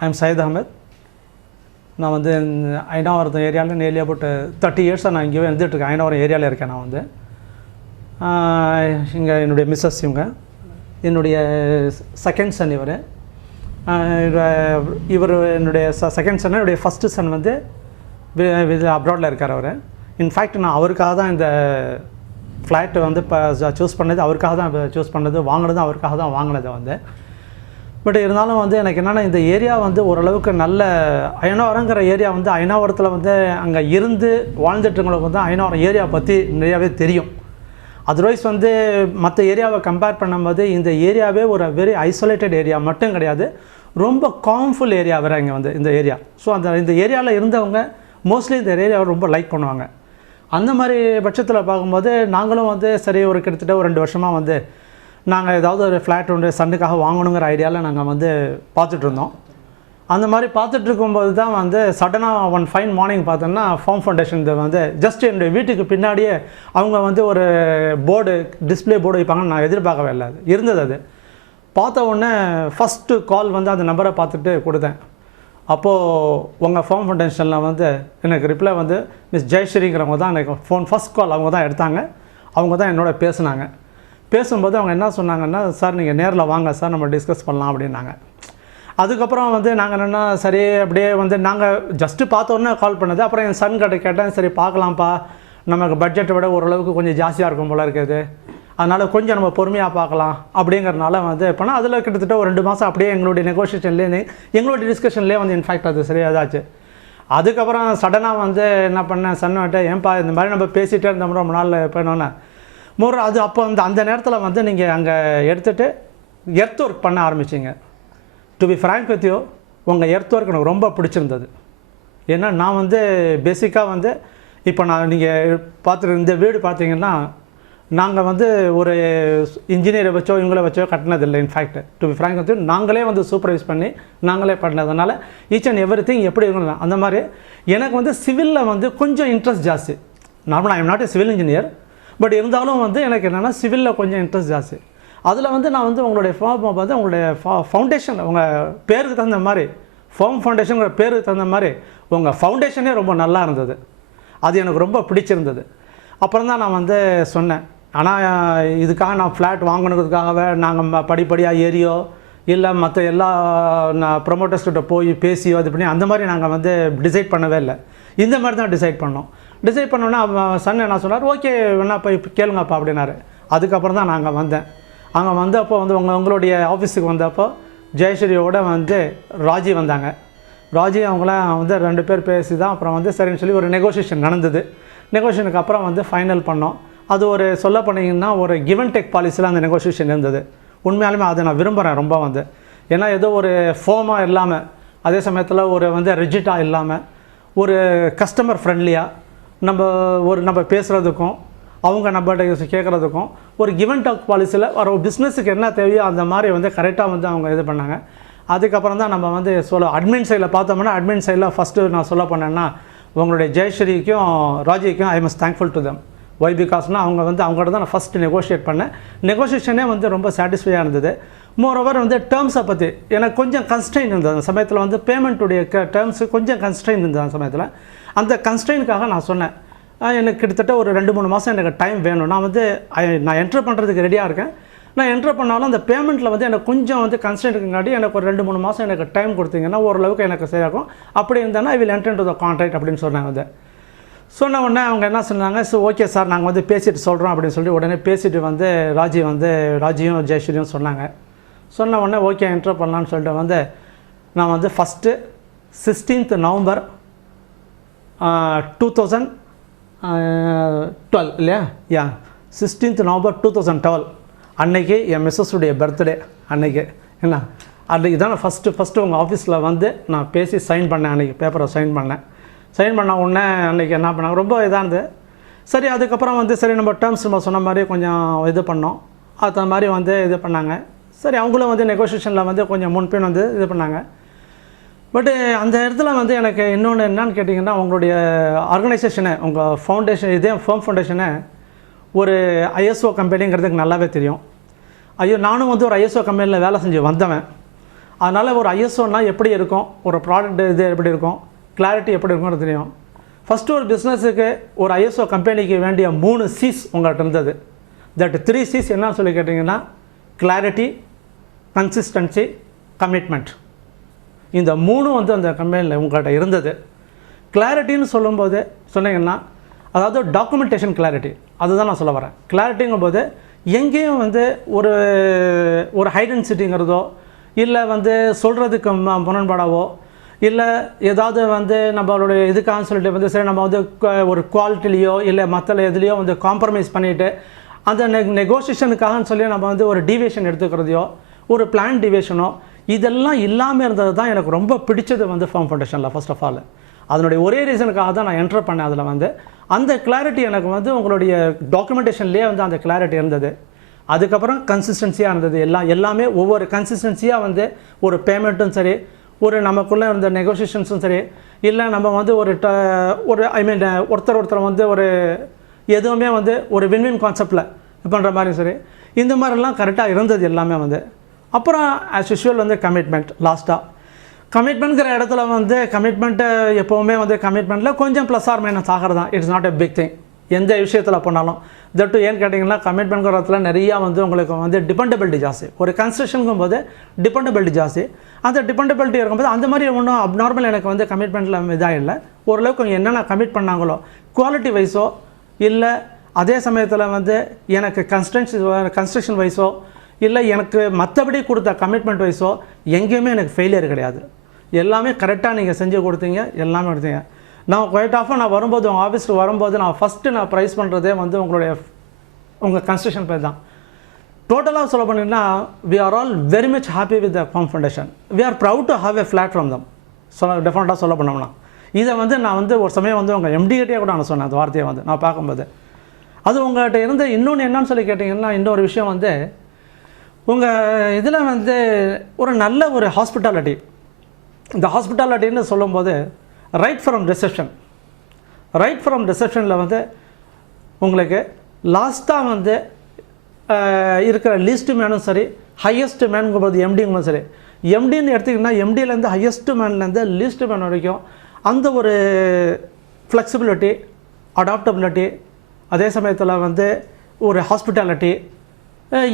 I am Syed Ahmed. நான் வந்து ஐனாவரம் ஏரியாவில் நியர்லி அபவுட் 30 இயர்ஸாக நான் இங்கே இருந்துகிட்ருக்கேன். ஐனாவரம் ஏரியாவில் இருக்கேன். நான் வந்து இங்கே என்னுடைய மிஸ்ஸஸ் இவங்க, என்னுடைய செகண்ட் சன் இவர். என்னுடைய செகண்ட் சன், என்னுடைய ஃபஸ்ட்டு சன் வந்து அப்ராடில் இருக்கார் அவர். இன்ஃபேக்ட் நான் அவருக்காக தான் இந்த ஃப்ளாட்டு வந்து இப்போ சூஸ் பண்ணது, அவருக்காக தான் இப்போ சூஸ் பண்ணது, வாங்கினதும் அவருக்காக தான் வாங்கினது வந்து. பட் இருந்தாலும் வந்து எனக்கு என்னென்னா இந்த ஏரியா வந்து ஓரளவுக்கு நல்ல அயனாவரங்கிற ஏரியா வந்து அயனாவரத்தில் வந்து அங்கே இருந்து வாழ்ந்துட்டுங்களுக்கு வந்து அயனாவரம் ஏரியா பற்றி நிறையாவே தெரியும். அதர்வைஸ் வந்து மற்ற ஏரியாவை கம்பேர் பண்ணும்போது இந்த ஏரியாவே ஒரு வெரி ஐசோலேட்டட் ஏரியா மட்டும் கிடையாது, ரொம்ப காம்ஃபுல் ஏரியா வேறு இங்கே வந்து இந்த ஏரியா. ஸோ இந்த ஏரியாவில் இருந்தவங்க மோஸ்ட்லி இந்த ஏரியாவை ரொம்ப லைக் பண்ணுவாங்க. அந்த மாதிரி பட்சத்தில் பார்க்கும்போது நாங்களும் வந்து சரி ஒரு கிட்டத்தட்ட ஒரு 2 வருஷமாக வந்து நாங்கள் ஏதாவது ஒரு ஃப்ளாட் ஒன்று சன்னுக்காக வாங்கணுங்கிற ஐடியாவில் நாங்கள் வந்து பார்த்துட்ருந்தோம். அந்த மாதிரி பார்த்துட்ருக்கும்போது தான் வந்து சடனாக ஒன் ஃபைன் மார்னிங் பார்த்தோன்னா ஃபார்ம் ஃபவுண்டேஷன் வந்து ஜஸ்ட் என்னுடைய வீட்டுக்கு பின்னாடியே அவங்க வந்து ஒரு போர்டு, டிஸ்பிளே போர்டு வைப்பாங்கன்னு நான் எதிர்பார்க்கவே இல்லை. அது இருந்தது. அது பார்த்த உடனே ஃபஸ்ட்டு கால் வந்து அந்த நம்பரை பார்த்துட்டு கொடுத்தேன். அப்போது உங்கள் ஃபார்ம் ஃபவுண்டேஷனில் வந்து எனக்கு ரிப்ளை வந்து மிஸ் ஜெயஸ்ரீங்கிறவங்க தான் எனக்கு ஃபஸ்ட் கால் அவங்க தான் எடுத்தாங்க. அவங்க தான் என்னோட பேசுனாங்க. பேசும்போது அவங்க என்ன சொன்னாங்கன்னா, சார் நீங்கள் நேரில் வாங்க சார், நம்ம டிஸ்கஸ் பண்ணலாம் அப்படின்னாங்க. அதுக்கப்புறம் வந்து நாங்கள் என்னென்னா சரி அப்படியே வந்து நாங்கள் ஜஸ்ட்டு பார்த்தோன்னே கால் பண்ணது. அப்புறம் என் சன் கிட்ட கேட்டேன், சரி பார்க்கலாம்ப்பா, நமக்கு பட்ஜெட்டை விட ஓரளவுக்கு கொஞ்சம் ஜாஸ்தியாக இருக்கும் போல இருக்குது, அதனால் கொஞ்சம் நம்ம பொறுமையாக பார்க்கலாம் அப்படிங்கிறனால வந்து பண்ணால் அதில் கிட்டத்தட்ட ஒரு 2 மாதம் அப்படியே எங்களுடைய நெகோஷியேஷன்லேயே எங்களுடைய டிஸ்கஷன்லேயே வந்து இன்ஃபேக்ட் அது சரியாதாச்சு. அதுக்கப்புறம் சடனாக வந்து என்ன பண்ணேன், சன்னிட்ட ஏன்பா இந்த மாதிரி நம்ம பேசிகிட்டே இருந்தோம் ரொம்ப நாள் போயினோன்னே அது அப்போ அந்த நேரத்தில் வந்து நீங்கள் அங்கே எடுத்துகிட்டு எர்த் ஒர்க் பண்ண ஆரம்பிச்சிங்க. To be frank with you, உங்கள் எர்த் ஒர்க் எனக்கு ரொம்ப பிடிச்சிருந்தது. ஏன்னா நான் வந்து பேசிக்காக வந்து இப்போ நீங்கள் பார்த்துட்டு இந்த வீடு பார்த்தீங்கன்னா நாங்கள் வந்து ஒரு இன்ஜினியரை வச்சோ இவங்கள வச்சோ கட்டினதில்லை. In fact to be frank with you, நாங்களே வந்து சூப்பர்வைஸ் பண்ணி நாங்களே பண்ணதுனால ஈச் அண்ட் எவ்ரி திங் எப்படி இருக்கணும் அந்த மாதிரி. எனக்கு வந்து சிவிலில் வந்து கொஞ்சம் இன்ட்ரெஸ்ட் ஜாஸ்தி. நார்மலாக I am not a civil engineer, but இருந்தாலும் வந்து எனக்கு என்னென்னா சிவிலில் கொஞ்சம் இன்ட்ரெஸ்ட் ஜாஸ்தி. அதில் வந்து நான் வந்து உங்களுடைய ஃபார்ம் வந்து உங்களுடைய ஃபவுண்டேஷன் உங்கள் பேருக்கு தகுந்த மாதிரி, ஃபார்ம் ஃபவுண்டேஷனுங்கிற பேருக்கு தகுந்த மாதிரி உங்கள் ஃபவுண்டேஷனே ரொம்ப நல்லா இருந்தது. அது எனக்கு ரொம்ப பிடிச்சிருந்தது. அப்புறம் தான் நான் வந்து சொன்னேன், ஆனால் இதுக்காக நான் ஃப்ளாட் வாங்கினதுக்காகவே நாங்கள் படிப்படியாக ஏறியோ இல்லை மற்ற எல்லா நான் ப்ரொமோட்டர்ஸ்கிட்ட போய் பேசியோ இது பண்ணி அந்த மாதிரி நாங்கள் வந்து டிசைட் பண்ணவே இல்லை. இந்த மாதிரி தான் டிசைட் பண்ணோம். டிசைட் பண்ணோன்னா சன் என்ன சொன்னார், ஓகே வேணா போய் கேளுங்கப்பா அப்படின்னாரு. அதுக்கப்புறம் தான் நாங்கள் வந்தேன். அங்கே வந்தப்போ வந்து உங்களுடைய ஆஃபீஸுக்கு வந்தப்போ ஜெயஸ்ரீயோட வந்து ராஜி வந்தாங்க. ராஜி அவங்களாம் வந்து 2 பேர் பேசி தான் அப்புறம் வந்து சரின்னு சொல்லி ஒரு நெகோஷியேஷன் நடந்தது. நெகோஷியேஷனுக்கு அப்புறம் வந்து ஃபைனல் பண்ணோம். அது ஒரு சொல்ல போனீங்கன்னா ஒரு கிவ் அண்ட் டேக் பாலிசியில் அந்த நெகோஷியேஷன் இருந்தது. உண்மையாலுமே அதை நான் விரும்புகிறேன் ரொம்ப வந்து. ஏன்னா ஏதோ ஒரு ஃபோமாக இல்லாமல், அதே சமயத்தில் ஒரு வந்து ரிஜிட்டாக இல்லாமல், ஒரு கஸ்டமர் ஃப்ரெண்ட்லியாக நம்ம பேசுகிறதுக்கும் அவங்க நம்மகிட்ட கேட்குறதுக்கும் ஒரு கிவ் அண்ட் டேக் பாலிசியில் ஒரு பிஸ்னஸுக்கு என்ன தேவையோ அந்த மாதிரி வந்து கரெக்டாக வந்து அவங்க இது பண்ணாங்க. அதுக்கப்புறம் தான் நம்ம வந்து அட்மின் சைடில் பார்த்தோம்னா, அட்மின் சைடில் ஃபஸ்ட்டு நான் சொல்ல போனேன்னா உங்களுடைய ஜெயஸ்ரீக்கும் ராஜிக்கும் I must thankful to them. Why பிகாஸ்னால் அவங்க வந்து அவங்கள்ட்ட தான் நான் ஃபஸ்ட்டு நெகோஷியேட் பண்ணேன். நெகோஷியேஷனே வந்து ரொம்ப சாட்டிஸ்ஃபையாக இருந்தது. மோரோவர் வந்து டேர்ம்ஸை பற்றி எனக்கு கொஞ்சம் கன்ஸ்ட்ரெயின் இருந்தது அந்த சமயத்தில். வந்து பேமெண்ட்டுடைய டேர்ம்ஸு கொஞ்சம் கன்ஸ்ட்ரெயின் இருந்தது அந்த சமயத்தில். அந்த கன்ஸ்ட்ரெயினுக்காக நான் சொன்னேன், எனக்கு கிட்டத்தட்ட ஒரு 2-3 மாதம் எனக்கு டைம் வேணும், நான் என்ட்ரு பண்ணுறதுக்கு ரெடியாக இருக்கேன், நான் என்ட்ரு பண்ணாலும் அந்த பேமெண்ட்டில் வந்து எனக்கு கொஞ்சம் வந்து கன்ஸ்ட்ரெயின் இருக்குங்காட்டி எனக்கு ஒரு 2-3 மாதம் எனக்கு டைம் கொடுத்தீங்கன்னா ஓரளவுக்கு எனக்கு சரியாகும், அப்படி இருந்தாலும் I will enter into the contract அப்படின்னு சொன்னாங்க. வந்து சொன்ன உடனே அவங்க என்ன சொன்னாங்க, ஸோ ஓகே சார் நாங்கள் வந்து பேசிட்டு சொல்கிறோம் அப்படின்னு சொல்லி உடனே பேசிட்டு வந்து ராஜியும் ஜெயஸ்ரீயும் சொன்னாங்க. சொன்ன உடனே ஓகே என்ட்ரு பண்ணலான்னு சொல்லிட்டு வந்து நான் வந்து ஃபஸ்ட்டு 16th நவம்பர் 2012 இல்லையா, 16th நவம்பர் 2012 அன்றைக்கி என் மிஸ்ஸஸுடைய பர்த்டே. அன்றைக்கி அன்றைக்கி தான் நான் ஃபஸ்ட்டு உங்கள் ஆஃபீஸில் வந்து நான் பேசி சைன் பண்ணேன். அன்றைக்கி பேப்பரை சைன் பண்ண உடனே அன்றைக்கி என்ன பண்ணாங்க, ரொம்ப இதாக இருந்தது. சரி அதுக்கப்புறம் வந்து சரி நம்ம டேர்ம்ஸ் நம்ம சொன்ன மாதிரி கொஞ்சம் இது பண்ணோம். அது மாதிரி வந்து இது பண்ணாங்க. சரி அவங்களும் வந்து நெகோஷியேஷனில் வந்து கொஞ்சம் முன்பின் வந்து இது பண்ணாங்க. பட்டு அந்த இடத்துல வந்து எனக்கு இன்னொன்று என்னான்னு கேட்டிங்கன்னா, உங்களுடைய ஆர்கனைசேஷனை உங்கள் ஃபவுண்டேஷன் இதே ஃபார்ம் ஃபவுண்டேஷனை ஒரு ஐஎஸ்ஓ கம்பெனிங்கிறதுக்கு நல்லாவே தெரியும். ஐயோ நானும் வந்து ஒரு ஐஎஸ்ஓ கம்பெனியில் வேலை செஞ்சு வந்தவன். அதனால் ஒரு ஐஎஸ்ஓன்னா எப்படி இருக்கும், ஒரு ப்ராடக்ட் இது எப்படி இருக்கும், கிளாரிட்டி எப்படி இருக்கும்னு தெரியும். ஃபஸ்ட்டு ஒரு பிஸ்னஸுக்கு ஒரு ஐஎஸ்ஓ கம்பெனிக்கு வேண்டிய 3 C's உங்கள்கிட்ட இருந்தது. தட் 3 C's என்ன சொல்லி கேட்டிங்கன்னா கிளாரிட்டி, கன்சிஸ்டன்சி, கமிட்மெண்ட். இந்த 3 வந்து அந்த கம்பெனியில் உங்கள்கிட்ட இருந்தது. கிளாரிட்டின்னு சொல்லும்போது சொன்னீங்கன்னா அதாவது டாக்குமெண்டேஷன் கிளாரிட்டி, அதுதான் நான் சொல்ல வரேன். கிளாரிட்டிங்கும் போது எங்கேயும் வந்து ஒரு ஒரு ஹைடென்சிட்டிங்கிறதோ இல்லை வந்து சொல்கிறதுக்கு முரண்பாடாவோ இல்லை ஏதாவது வந்து நம்மளுடைய இதுக்காக சொல்லிட்டு வந்து சரி நம்ம வந்து ஒரு குவாலிட்டிலையோ இல்லை மற்ற எதுலேயோ வந்து காம்ப்ரமைஸ் பண்ணிவிட்டு அந்த நெகோசியேஷனுக்காகன்னு சொல்லி நம்ம வந்து ஒரு டிவியேஷன் எடுத்துக்கிறதையோ ஒரு பிளான் டிவியேஷனோ இதெல்லாம் இல்லாமல் இருந்தது தான் எனக்கு ரொம்ப பிடிச்சது வந்து ஃபார்ம் ஃபவுண்டேஷனில். ஃபர்ஸ்ட் ஆஃப் ஆல் அதனுடைய ஒரே ரீசனுக்காக தான் நான் என்டர் பண்ணேன். அதில் வந்து அந்த கிளாரிட்டி எனக்கு வந்து உங்களுடைய டாக்குமெண்டேஷன்லேயே வந்து அந்த கிளாரிட்டி இருந்தது. அதுக்கப்புறம் கன்சிஸ்டன்சியாக இருந்தது. எல்லாமே ஒவ்வொரு கன்சிஸ்டன்சியாக வந்து ஒரு பேமெண்ட்டும் சரி, ஒரு நமக்குள்ளே இருந்த நெகோசியேஷன்ஸும் சரி, இல்லை நம்ம வந்து ஒரு ஐ மீன் ஒருத்தர் வந்து ஒரு எதுவுமே வந்து ஒரு வின்வின் கான்செப்டில் பண்ணுற மாதிரி சரி, இந்த மாதிரிலாம் கரெக்டாக இருந்தது எல்லாமே வந்து. அப்புறம் ஆஸ் யூஷுவல் வந்து கமிட்மெண்ட். லாஸ்ட்டாக கமிட்மெண்ட்ங்கிற இடத்துல வந்து கமிட்மெண்ட்டு எப்போவுமே வந்து கமிட்மெண்ட்டில் கொஞ்சம் ப்ளஸ் ஆர் மைனஸ் ஆகிறது தான். It's not a big thing எந்த விஷயத்தில் பண்ணாலும். தட்டு ஏன்னு கேட்டிங்கன்னா கமிட்மெண்ட்ங்கிற இடத்துல நிறையா வந்து உங்களுக்கு வந்து டிபெண்டபிலிட்டி ஜாஸ்தி. ஒரு கன்ஸ்ட்ரக்ஷனுங்கும் போது டிபெண்டபிலிட்டி ஜாஸ்தி. அந்த டிபெண்டபிலிட்டி இருக்கும்போது அந்த மாதிரி ஒன்றும் அப்நார்மல் எனக்கு வந்து கமிட்மெண்ட்டில் இதாக இல்லை. ஓரளவுக்கு என்னென்ன கமிட் பண்ணாங்களோ குவாலிட்டி வைஸோ இல்லை அதே சமயத்தில் வந்து எனக்கு கன்ஸ்ட்ரக்ஷன் வைஸோ இல்லை எனக்கு மற்றபடி கொடுத்த கமிட்மெண்ட் வைஸோ எங்கேயுமே எனக்கு ஃபெயிலியர் கிடையாது. எல்லாமே கரெக்டாக நீங்கள் செஞ்சு கொடுத்தீங்க, எல்லாமே கொடுத்தீங்க. நான் குவைட் ஆஃபாக நான் வரும்போது உங்கள் ஆஃபீஸுக்கு வரும்போது நான் ஃபஸ்ட்டு நான் ப்ரைஸ் பண்ணுறதே வந்து உங்கள் கன்ஸ்ட்ரக்ஷன் பேர் தான். டோட்டலாக சொல்ல பண்ணிங்கன்னா we are all very much happy with the farm foundation. We are proud to have a flat from them. டெஃபினட்டாக சொல்ல பண்ணோம்னா இதை வந்து நான் வந்து ஒரு சமயம் வந்து உங்கள் எம்டிகிட்டே கூட நான் சொன்னேன் அந்த வார்த்தையை வந்து நான் பார்க்கும்போது. அது உங்கள்கிட்ட இருந்து இன்னொன்று என்னன்னு சொல்லி கேட்டிங்கன்னா இன்னொரு விஷயம் வந்து உங்கள் இதில் வந்து ஒரு நல்ல ஒரு ஹாஸ்பிட்டாலிட்டி. இந்த ஹாஸ்பிட்டாலிட்டின்னு சொல்லும்போது ரைட் ஃப்ரம் ரிசப்ஷனில் வந்து உங்களுக்கு லாஸ்ட்டாக வந்து இருக்கிற லீஸ்ட் மேனும் சரி ஹையஸ்ட் மேனுங்கும்போது எம்டிங்களும் சரி, எம்டின்னு எடுத்திங்கன்னா எம்டியிலேருந்து ஹையஸ்ட் மேன்லேருந்து லீஸ்ட் மேன் வரைக்கும் அந்த ஒரு ஃப்ளெக்சிபிலிட்டி, அடாப்டபிலிட்டி, அதே சமயத்தில் வந்து ஒரு ஹாஸ்பிட்டாலிட்டி,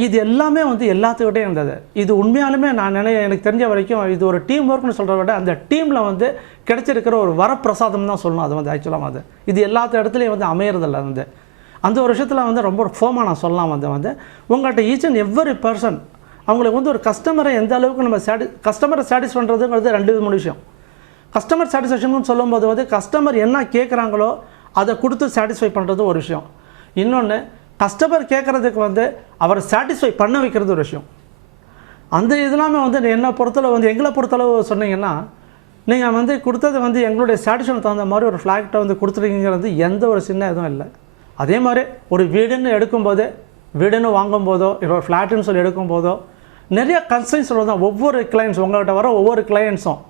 இது எல்லாமே வந்து எல்லாத்துக்கிட்டே இருந்தது. இது உண்மையாலுமே நான் எனக்கு தெரிஞ்ச வரைக்கும் இது ஒரு டீம் ஒர்க்னு சொல்கிறத விட அந்த டீமில் வந்து கிடைச்சிருக்கிற ஒரு வரப்பிரசாதம் தான் சொல்லணும். அது வந்து ஆக்சுவலாக வந்து இது எல்லாத்த இடத்துலையும் வந்து அமையறதில்ல. வந்து அந்த ஒரு விஷயத்தில் வந்து ரொம்ப ஃபோமாக நான் சொல்லலாம். வந்து உங்கள்கிட்ட ஈச் அண்ட் எவ்வரி பர்சன் அவங்களுக்கு வந்து ஒரு கஸ்டமரை எந்த அளவுக்கு நம்ம கஸ்டமரை சாட்டிஸ்ஃபை பண்ணுறதுங்கிறது 2-3 விஷயம். கஸ்டமர் சாட்டிஸ்ஃபேக்ஷன் சொல்லும்போது வந்து கஸ்டமர் என்ன கேட்குறாங்களோ அதை கொடுத்து சாட்டிஸ்ஃபை பண்ணுறது ஒரு விஷயம். இன்னொன்று கஸ்டமர் கேட்குறதுக்கு வந்து அவரை சாட்டிஸ்ஃபை பண்ண வைக்கிறது ஒரு விஷயம். அந்த இதெல்லாமே வந்து என்னை பொறுத்தளவு வந்து எங்களை பொறுத்தளவு சொன்னீங்கன்னா நீங்கள் வந்து கொடுத்தது வந்து எங்களுடைய சாட்டிஸ்ஃபேக்ஷன் தகுந்த மாதிரி ஒரு ஃப்ளாட்டை வந்து கொடுத்துருக்கீங்கிறது எந்த ஒரு சின்ன இதுவும் இல்லை. அதே மாதிரி ஒரு வீடுன்னு எடுக்கும்போது, வீடுன்னு வாங்கும்போதோ இல்லை ஒரு ஃப்ளாட்டுன்னு சொல்லி எடுக்கும்போதோ நிறைய கன்சர்ன்ஸ் தான். ஒவ்வொரு கிளைண்ட்ஸ் உங்கள்கிட்ட வர ஒவ்வொரு கிளைண்ட்ஸும்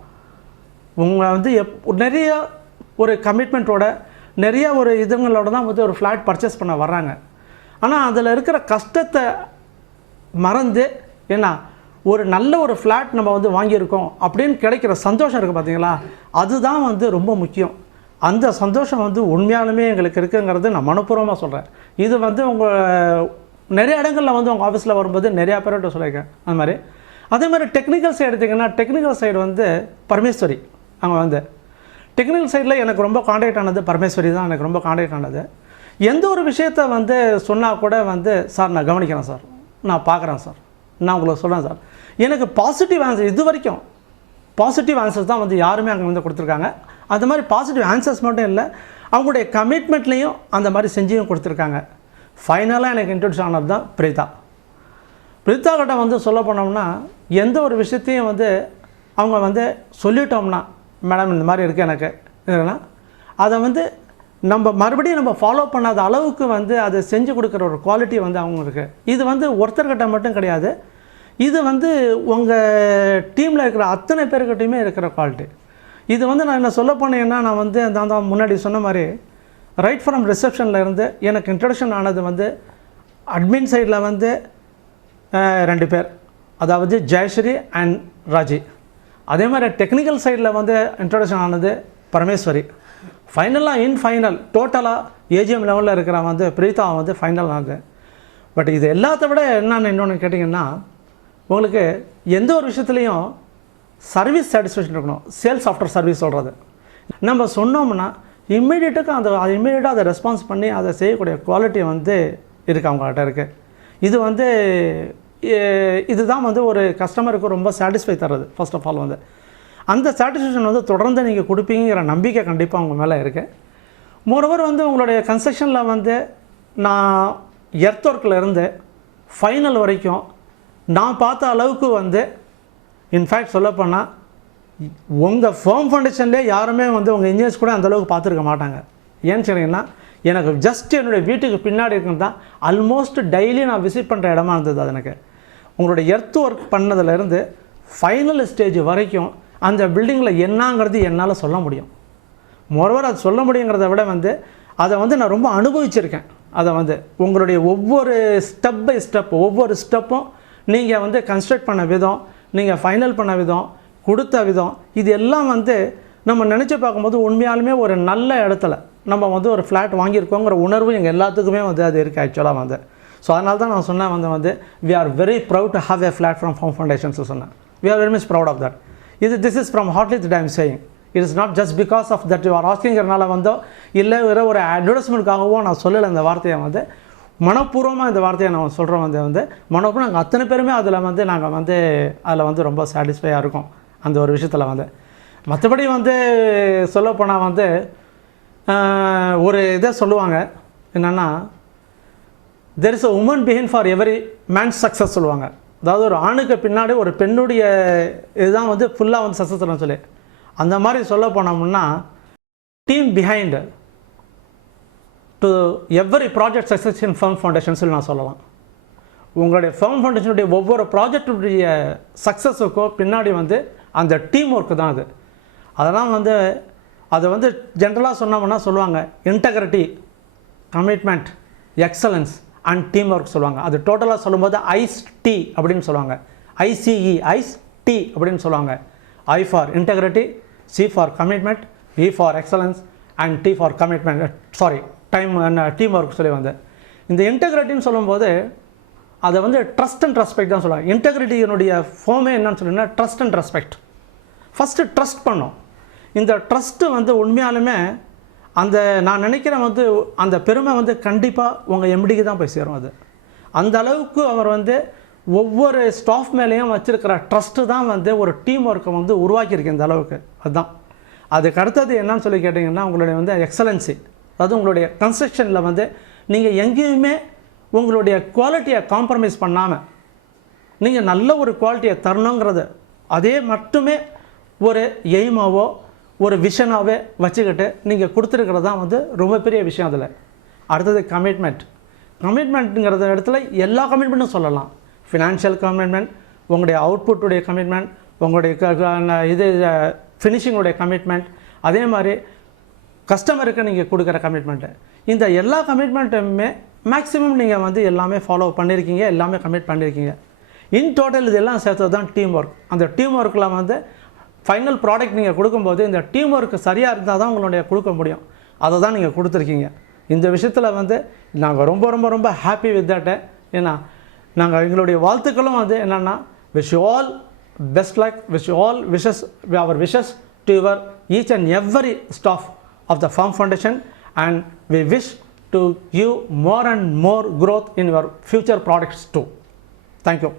உங்களை வந்து நிறைய ஒரு கமிட்மெண்ட்டோட நிறைய ஒரு இதுங்களோட தான் வந்து ஒரு ஃப்ளாட் பர்ச்சேஸ் பண்ண வர்றாங்க. ஆனால் அதில் இருக்கிற கஷ்டத்தை மறந்து ஏன்னா ஒரு நல்ல ஒரு ஃப்ளாட் நம்ம வந்து வாங்கியிருக்கோம் அப்படின்னு கிடைக்கிற சந்தோஷம் இருக்குது பார்த்தீங்களா, அதுதான் வந்து ரொம்ப முக்கியம். அந்த சந்தோஷம் வந்து உண்மையாலுமே எங்களுக்கு இருக்குங்கிறது நான் மனப்பூர்வமாக சொல்கிறேன். இது வந்து நிறைய இடங்களில் வந்து உங்கள் ஆஃபீஸில் வரும்போது நிறையா பேர்கிட்ட சொல்லியிருக்கேன். அது மாதிரி அதே மாதிரி டெக்னிக்கல் சைடு எடுத்திங்கன்னா டெக்னிக்கல் சைடு வந்து பரமேஸ்வரி அங்கே வந்து டெக்னிக்கல் சைடில் எனக்கு ரொம்ப காண்டாக்ட் ஆனது பரமேஸ்வரி தான். எனக்கு ரொம்ப காண்டாக்ட் ஆனது எந்த ஒரு விஷயத்த வந்து சொன்னால் கூட வந்து சார் நான் கவனிக்கிறேன் சார், நான் பார்க்குறேன் சார், நான் உங்களுக்கு சொல்கிறேன் சார், எனக்கு பாசிட்டிவ் ஆன்சர் இது வரைக்கும் பாசிட்டிவ் ஆன்சர்ஸ் தான் வந்து யாருமே அங்கே வந்து கொடுத்துருக்காங்க. அது மாதிரி பாசிட்டிவ் ஆன்சர்ஸ் மட்டும் இல்லை, அவங்களுடைய கமிட்மெண்ட்லேயும் அந்த மாதிரி செஞ்சியும் கொடுத்துருக்காங்க. ஃபைனலாக எனக்கு இன்ட்ரடியூஸ் ஆனது தான் பிரீதா கிட்ட வந்து சொல்ல போனோம்னா எந்த ஒரு விஷயத்தையும் வந்து அவங்க வந்து சொல்லிட்டோம்னா மேடம் இந்த மாதிரி இருக்குது எனக்கு இல்லைன்னா அதை வந்து நம்ம மறுபடியும் நம்ம ஃபாலோ பண்ணாத அளவுக்கு வந்து அதை செஞ்சு கொடுக்குற ஒரு குவாலிட்டி வந்து அவங்களுக்கு. இது வந்து ஒருத்தர்கிட்ட மட்டும் கிடையாது, இது வந்து உங்கள் டீமில் இருக்கிற அத்தனை பேர்கிட்டையுமே இருக்கிற குவாலிட்டி. இது வந்து நான் என்ன சொல்ல போனேன்னா நான் வந்து அந்த முன்னாடி சொன்ன மாதிரி ரைட் ஃப்ரம் ரிசப்ஷனில் இருந்து எனக்கு இன்ட்ரடக்ஷன் ஆனது வந்து அட்மின் சைடில் வந்து 2 பேர், அதாவது ஜெயஸ்ரீ அண்ட் ராஜி. அதே மாதிரி டெக்னிக்கல் சைடில் வந்து இன்ட்ரடக்ஷன் ஆனது பரமேஸ்வரி. ஃபைனல் டோட்டலாக ஏஜிஎம் லெவலில் இருக்கிற வந்து பிரீதா வந்து ஃபைனல் ஆகுது. பட் இது எல்லாத்த விட என்னென்னு இன்னொன்று கேட்டிங்கன்னா, உங்களுக்கு எந்த ஒரு விஷயத்துலையும் சர்வீஸ் சாட்டிஸ்ஃபேக்ஷன் இருக்கணும். சேல்ஸ் ஆஃப்டர் சர்வீஸ் சொல்கிறது நம்ம சொன்னோம்னா இம்மீடியட்டாக அதை ரெஸ்பான்ஸ் பண்ணி அதை செய்யக்கூடிய குவாலிட்டி வந்து இருக்குது அவங்ககிட்ட இருக்குது. இது வந்து இதுதான் வந்து ஒரு கஸ்டமருக்கு ரொம்ப சாட்டிஸ்ஃபை தர்றது. ஃபர்ஸ்ட் ஆஃப் ஆல் வந்து அந்த சாட்டிஸ்ஃபேக்ஷன் வந்து தொடர்ந்து நீங்கள் கொடுப்பீங்கிற நம்பிக்கை கண்டிப்பாக அவங்க மேலே இருக்குது. மோரோவர் வந்து உங்களுடைய கன்ஸ்ட்ரக்ஷனில் வந்து நான் எர்த் ஒர்க்கில் இருந்து ஃபைனல் வரைக்கும் நான் பார்த்த அளவுக்கு வந்து இன்ஃபேக்ட் சொல்லப்போனால் உங்கள் ஃபேம் ஃபவுண்டேஷன்லேயே யாருமே வந்து உங்கள் இன்ஜினியர்ஸ் கூட அந்தளவுக்கு பார்த்துருக்க மாட்டாங்க. ஏன்னு சொன்னீங்கன்னா, எனக்கு ஜஸ்ட் என்னுடைய வீட்டுக்கு பின்னாடி இருக்கிறது தான் ஆல்மோஸ்ட் டெய்லி நான் விசிட் பண்ணுற இடமா இருந்தது. அது எனக்கு உங்களுடைய எர்த் ஒர்க் பண்ணதுலேருந்து ஃபைனல் ஸ்டேஜ் வரைக்கும் அந்த பில்டிங்கில் என்னங்கிறது என்னால் சொல்ல முடியும். மோரோவர் அது சொல்ல முடியுங்கிறத விட வந்து அதை வந்து நான் ரொம்ப அனுபவிச்சிருக்கேன். அதை வந்து உங்களுடைய ஒவ்வொரு ஸ்டெப் பை ஸ்டெப் ஒவ்வொரு ஸ்டெப்பும் நீங்கள் வந்து கன்ஸ்ட்ரக்ட் பண்ண விதம், நீங்கள் ஃபைனல் பண்ண விதம், கொடுத்த விதம், இது எல்லாம் வந்து நம்ம நினச்சி பார்க்கும்போது உண்மையாலுமே ஒரு நல்ல இடத்துல நம்ம வந்து ஒரு ஃப்ளாட் வாங்கியிருக்கோங்கிற உணர்வு எங்கள் எல்லாத்துக்குமே வந்து அது இருக்குது ஆக்சுவலாக வந்து. ஸோ அதனால தான் நான் சொன்னேன் வந்து we are very proud to have a flat from Fame Foundations சொன்னேன். We are very much proud of that. This is from heartly that I am saying. It is not just because of that you are ஆஸ்கிங்கிறனால வந்தோ இல்லை வேறு ஒரு அட்வர்டைஸ்மெண்ட்காகவோ நான் சொல்லலை. இந்த வார்த்தையை வந்து மனப்பூர்வமாக இந்த வார்த்தையை நான் சொல்கிறோம் வந்து மனப்பூர்வம் நாங்கள் அத்தனை பேருமே அதில் வந்து ரொம்ப சாட்டிஸ்ஃபையாக இருக்கும் அந்த ஒரு விஷயத்தில் வந்து. மற்றபடி வந்து சொல்லப்போனால் வந்து ஒரு இதை சொல்லுவாங்க என்னென்னா, there is a woman behind for every man's success சொல்லுவாங்க. அதாவது ஒரு ஆணுக்கு பின்னாடி ஒரு பெண்ணுடைய இதுதான் வந்து ஃபுல்லாக வந்து சக்ஸஸ் சொல்லி அந்த மாதிரி சொல்ல போனோம்னா team behind to every project success in fame foundation சொல்லி நான் சொல்லலாம். உங்களுடைய ஃபேம் ஃபவுண்டேஷனுடைய ஒவ்வொரு ப்ராஜெக்டுடைய சக்ஸஸுக்கும் பின்னாடி வந்து அந்த டீம் ஒர்க்கு தான் அது. அதெல்லாம் வந்து அதை வந்து ஜென்ரலாக சொன்னோம்னா சொல்லுவாங்க integrity, commitment, excellence and team work சொல்லுவாங்க. அது டோட்டலாக சொல்லும்போது ஐஸ்-டி அப்படின்னு சொல்லுவாங்க. ஐசிஇ ஐஸ்-டி அப்படின்னு சொல்லுவாங்க. I for integrity, C for commitment, E for excellence and T for commitment team work சொல்லி வந்து இந்த இன்டெகிரிட்டின்னு சொல்லும்போது அதை வந்து ட்ரஸ்ட் அண்ட் ரெஸ்பெக்ட் தான் சொல்லுவாங்க. இன்டெகிரிட்டியினுடைய ஃபார்மே என்னன்னு சொல்லுன்னா trust and respect. First trust பண்ணோம். இந்த ட்ரஸ்ட்டு வந்து உண்மையாலுமே அந்த நான் நினைக்கிறேன் வந்து அந்த பெருமை வந்து கண்டிப்பாக உங்கள் எம்டிக்கு தான் போய் சேரும். அது அந்த அளவுக்கு அவர் வந்து ஒவ்வொரு ஸ்டாஃப் மேலேயும் வச்சுருக்கிற ட்ரஸ்ட்டு தான் வந்து ஒரு டீம் ஒர்க்கை வந்து உருவாக்கியிருக்கு இந்த அளவுக்கு. அதுதான் அதுக்கு அடுத்தது என்னன்னு சொல்லி கேட்டிங்கன்னா உங்களுடைய வந்து எக்ஸலன்சி. அதாவது உங்களுடைய கன்ஸ்ட்ரக்ஷனில் வந்து நீங்கள் எங்கேயுமே உங்களுடைய குவாலிட்டியை காம்ப்ரமைஸ் பண்ணாமல் நீங்கள் நல்ல ஒரு குவாலிட்டியை தரணுங்கிறது அதே மட்டுமே ஒரு எய்மாவோ ஒரு விஷனாகவே வச்சுக்கிட்டு நீங்கள் கொடுத்துருக்கிறது தான் வந்து ரொம்ப பெரிய விஷயம். அதில் அடுத்தது கமிட்மெண்ட்டுங்கிறது இடத்துல எல்லா கமிட்மெண்ட்டும் சொல்லலாம். ஃபினான்ஷியல் கமிட்மெண்ட், உங்களுடைய அவுட்புட்டுடைய கமிட்மெண்ட், உங்களுடைய இது ஃபினிஷிங்குடைய கமிட்மெண்ட், அதே மாதிரி கஸ்டமருக்கு நீங்கள் கொடுக்குற கமிட்மெண்ட்டு. இந்த எல்லா கமிட்மெண்ட்டுமே மேக்ஸிமம் நீங்கள் வந்து எல்லாமே ஃபாலோ பண்ணியிருக்கீங்க, எல்லாமே கமிட் பண்ணியிருக்கீங்க. இன் டோட்டல் இது எல்லாம் சேர்த்தது தான் டீம் ஒர்க். அந்த டீம் ஒர்க்கில் வந்து ஃபைனல் ப்ராடக்ட் நீங்கள் கொடுக்கும்போது இந்த டீம் ஒர்க்கு சரியாக இருந்தால் தான் உங்களுடைய கொடுக்க முடியும். அதை தான் நீங்கள் கொடுத்துருக்கீங்க. இந்த விஷயத்தில் வந்து நாங்கள் ரொம்ப ரொம்ப ரொம்ப ஹாப்பி வித் தட். ஏன்னா நாங்கள் எங்களுடைய வாழ்த்துக்களும் வந்து என்னென்னா wish you all best luck, wish you all our wishes to your each and every staff of the Farm Foundation, and we wish to give more and more growth in your future products too. Thank you.